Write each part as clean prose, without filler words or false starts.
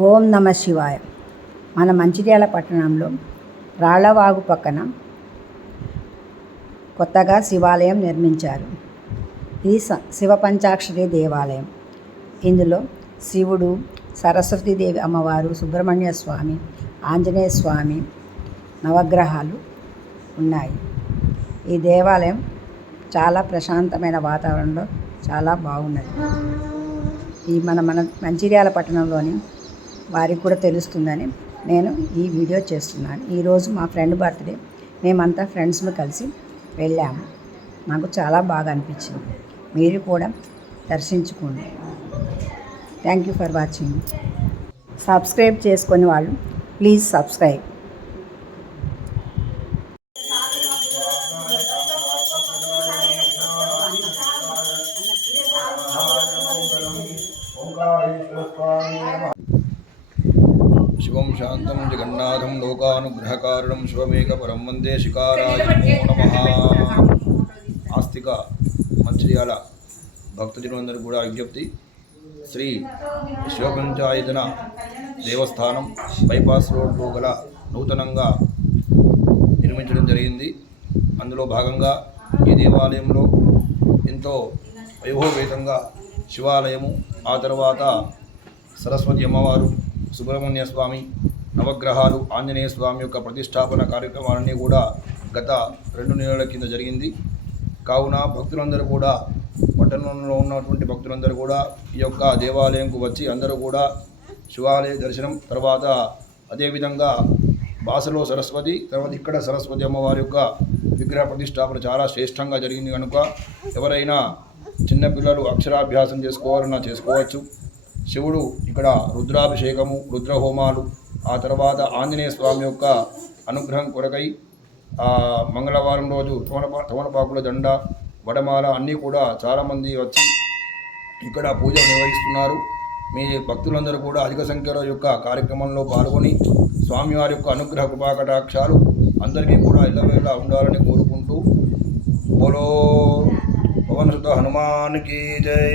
ఓం నమ శివాయ. మన మంచిర్యాల పట్టణంలో రాళ్లవాగు పక్కన కొత్తగా శివాలయం నిర్మించారు. ఇది శివ పంచాక్షరి దేవాలయం. ఇందులో శివుడు, సరస్వతీదేవి అమ్మవారు, సుబ్రహ్మణ్య స్వామి, ఆంజనేయ స్వామి నవగ్రహాలు ఉన్నాయి. ఈ దేవాలయం చాలా ప్రశాంతమైన వాతావరణంలో చాలా బాగున్నది. ఈ మన మంచిర్యాల పట్టణంలోని వారికి కూడా తెలుస్తుందని నేను ఈ వీడియో చేస్తున్నాను. ఈరోజు మా ఫ్రెండ్ బర్త్డే, మేమంతా ఫ్రెండ్స్ను కలిసి వెళ్ళాము. నాకు చాలా బాగా అనిపించింది. మీరు కూడా దర్శించుకోండి. Thank you for watching. Subscribe చేసుకునే వాళ్ళు ప్లీజ్ సబ్స్క్రైబ్. శివం శాంతం జగన్నాథం లోకానుగ్రహకారణం శివమేకపరం వందే శికారాయ నమో నమః. ఆస్తిక మంచిర్యాల భక్తజనులందరూ కూడా విజ్ఞప్తి, శ్రీ శివపంచాయతన దేవస్థానం బైపాస్ రోడ్లో గల నూతనంగా నిర్మించడం జరిగింది. అందులో భాగంగా ఈ దేవాలయంలో ఎంతో వైభవపేతంగా శివాలయము, ఆ తర్వాత సరస్వతి అమ్మవారు, సుబ్రహ్మణ్య స్వామి నవగ్రహాలు, ఆంజనేయ స్వామి యొక్క ప్రతిష్టాపన కార్యక్రమాలన్నీ కూడా గత 2 నెలల కింద జరిగింది. కావున భక్తులందరూ కూడా, పట్టణంలో ఉన్నటువంటి భక్తులందరూ కూడా ఈ యొక్క దేవాలయంకు వచ్చి అందరూ కూడా శివాలయ దర్శనం, తర్వాత అదేవిధంగా బాసలో సరస్వతి, తర్వాత ఇక్కడ సరస్వతి అమ్మవారి యొక్క విగ్రహ ప్రతిష్టాపన చాలా శ్రేష్టంగా జరిగింది కనుక ఎవరైనా చిన్నపిల్లలు అక్షరాభ్యాసం చేసుకోవాలన్నా చేసుకోవచ్చు. శివుడు ఇక్కడ రుద్రాభిషేకము, రుద్రహోమాలు, ఆ తర్వాత ఆంజనేయ స్వామి యొక్క అనుగ్రహం కొరకై మంగళవారం రోజు తమలపాకుల దండ, వడమాల అన్నీ కూడా చాలామంది వచ్చి ఇక్కడ పూజ నిర్వహిస్తున్నారు. మీ భక్తులందరూ కూడా అధిక సంఖ్యలో యొక్క కార్యక్రమంలో పాల్గొని స్వామివారి యొక్క అనుగ్రహ కృపాకటాక్షాలు అందరికీ కూడా ఎల్లవేళలా ఉండాలని కోరుకుంటూ, బోలో పవనసుత హనుమాన్కి జై.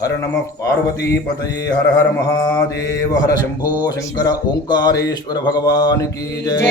హర నమః పార్వతీపతయే. హర హర మహాదేవ. హర శంభో శంకర ఓంకారేశ్వర భగవానికి జై.